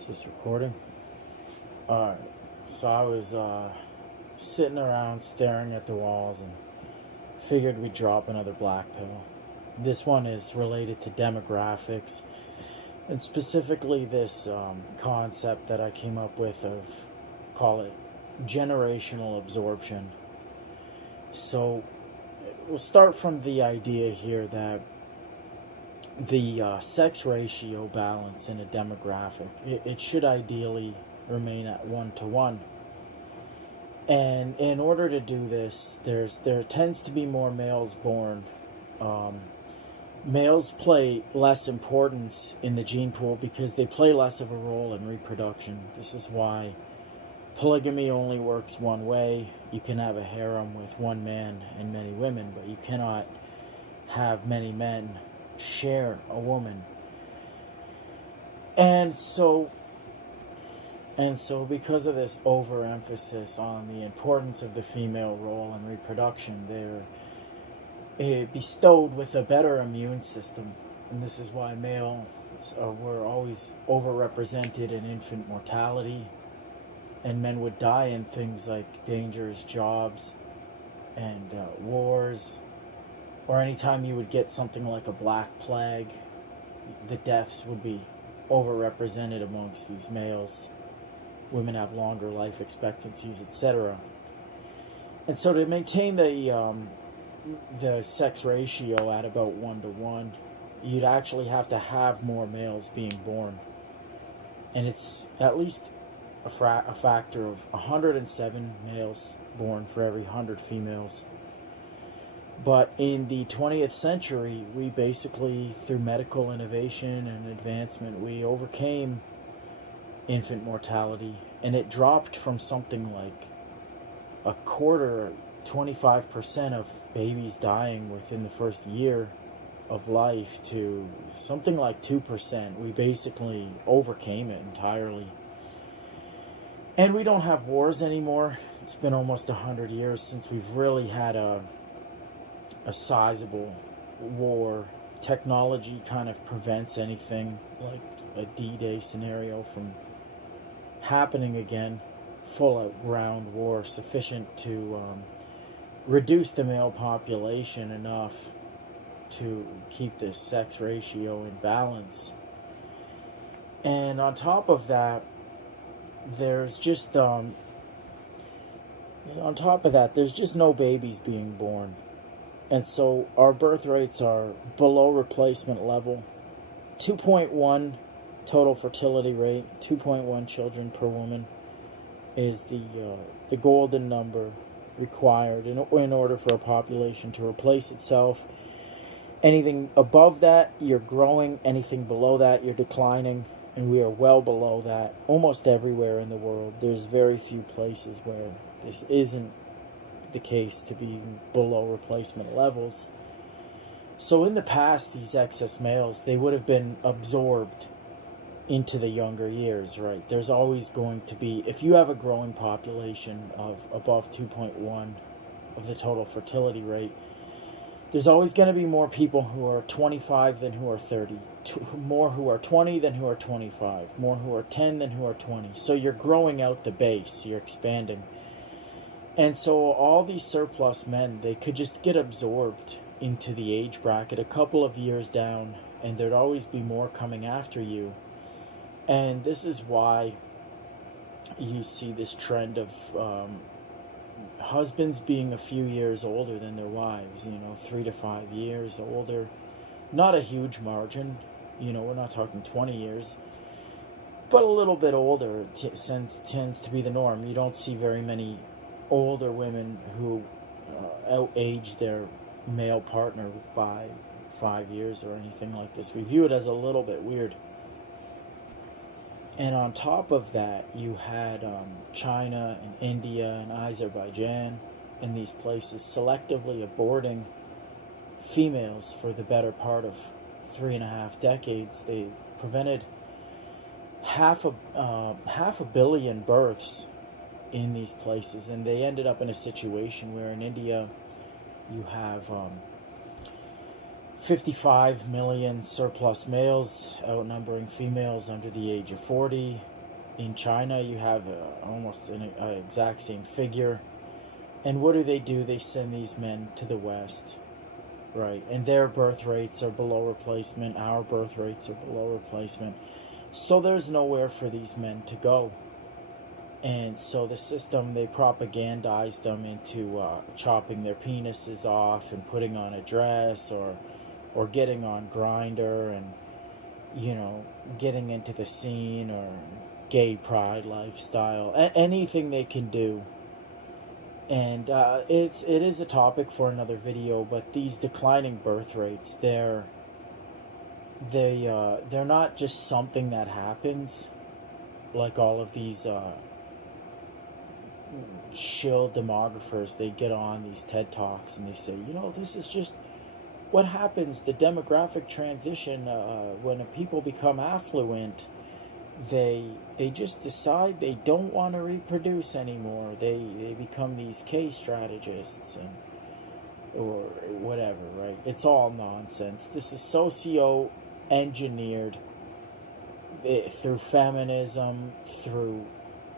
Is this recording? Alright, so I was sitting around staring at the walls and figured we'd drop another black pill. This one is related to demographics, and specifically this concept that I came up with of, call it, generational absorption. So we'll start from the idea here that the sex ratio balance in a demographic, it should ideally remain at 1-to-1. And in order to do this, there tends to be more males born. Males play less importance in the gene pool because they play less of a role in reproduction. This is why polygamy only works one way. You can have a harem with one man and many women, but you cannot have many men share a woman. And so because of this overemphasis on the importance of the female role in reproduction, they're bestowed with a better immune system. And this is why males were always overrepresented in infant mortality, and men would die in things like dangerous jobs and wars. Or anytime you would get something like a black plague, the deaths would be overrepresented amongst these males. Women have longer life expectancies, etc. And so to maintain the sex ratio at about 1-to-1, you'd actually have to have more males being born. And it's at least a factor of 107 males born for every 100 females. But in the 20th century, we basically, through medical innovation and advancement, we overcame infant mortality, and it dropped from something like a quarter, 25% of babies dying within the first year of life to something like 2%. We basically overcame it entirely. And we don't have wars anymore. It's been almost 100 years since we've really had a sizable war. Technology kind of prevents anything like a D-Day scenario from happening again. Full-out ground war sufficient to reduce the male population enough to keep this sex ratio in balance. And on top of that, there's just no babies being born. And so our birth rates are below replacement level. 2.1 total fertility rate, 2.1 children per woman is the golden number required in order for a population to replace itself. Anything above that, you're growing. Anything below that, you're declining. And we are well below that almost everywhere in the world. There's very few places where this isn't the case, to be below replacement levels. So in the past, these excess males, they would have been absorbed into the younger years, right? There's always going to be, if you have a growing population of above 2.1 of the total fertility rate, there's always going to be more people who are 25 than who are 30, more who are 20 than who are 25, more who are 10 than who are 20. So you're growing out the base, you're expanding. And so all these surplus men, they could just get absorbed into the age bracket a couple of years down, and there'd always be more coming after you. And this is why you see this trend of husbands being a few years older than their wives, 3 to 5 years older. Not a huge margin, we're not talking 20 years, but a little bit older tends to be the norm. You don't see very many older women who outage their male partner by 5 years or anything like this. We view it as a little bit weird. And on top of that, you had China and India and Azerbaijan and these places selectively aborting females for the better part of 3.5 decades. They prevented half a billion births in these places, and they ended up in a situation where in India you have 55 million surplus males, outnumbering females under the age of 40. In China, you have almost an exact same figure. And what do? They send these men to the West, right? And their birth rates are below replacement. Our birth rates are below replacement. So there's nowhere for these men to go. And so the system, they propagandize them into chopping their penises off and putting on a dress, or getting on Grindr and, you know, getting into the scene, or gay pride lifestyle, anything they can do. And it is a topic for another video, but these declining birth rates, they're not just something that happens, like all of these shill demographers. They get on these TED Talks and they say, you know, this is just what happens, the demographic transition, when people become affluent. They just decide they don't want to reproduce anymore. They become these K strategists or whatever, right? It's all nonsense. This is socio-engineered through feminism, through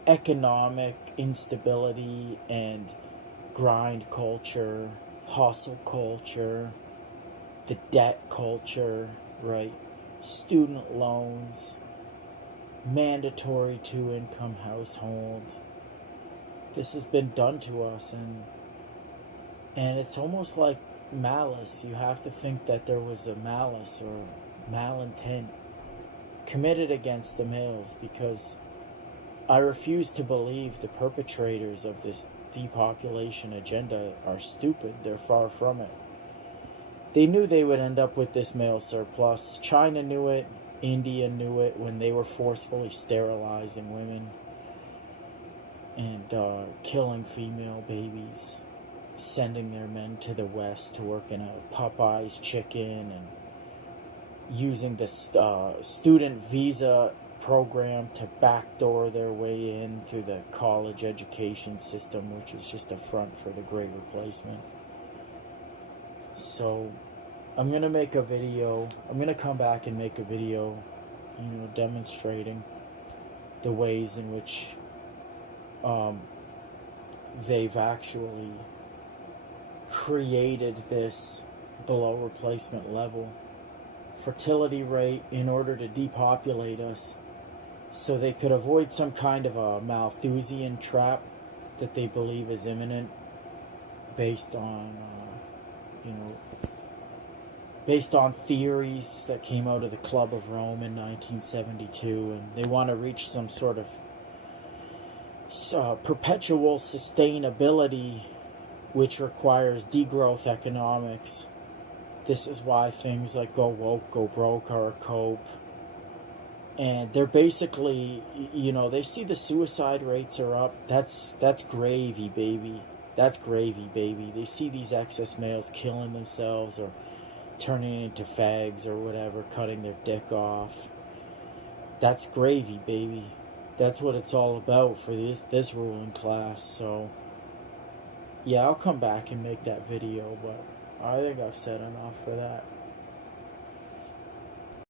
economic instability and grind culture, hustle culture, the debt culture, right? Student loans, mandatory 2-income household. This has been done to us, and it's almost like malice. You have to think that there was a malice or malintent committed against the males, because I refuse to believe the perpetrators of this depopulation agenda are stupid. They're far from it. They knew they would end up with this male surplus. China knew it. India knew it when they were forcefully sterilizing women and killing female babies, sending their men to the West to work in a Popeye's chicken, and using the student visa program to backdoor their way in through the college education system, which is just a front for the Great Replacement. So I'm going to make a video. I'm going to come back and make a video, you know, demonstrating the ways in which they've actually created this below replacement level fertility rate in order to depopulate us, so they could avoid some kind of a Malthusian trap that they believe is imminent, based on based on theories that came out of the Club of Rome in 1972, and they want to reach some sort of perpetual sustainability, which requires degrowth economics. This is why things like go woke, go broke are a cope. And they're basically, you know, they see the suicide rates are up. That's gravy, baby. That's gravy, baby. They see these excess males killing themselves or turning into fags or whatever, cutting their dick off. That's gravy, baby. That's what it's all about for this ruling class. So yeah, I'll come back and make that video, but I think I've said enough for that.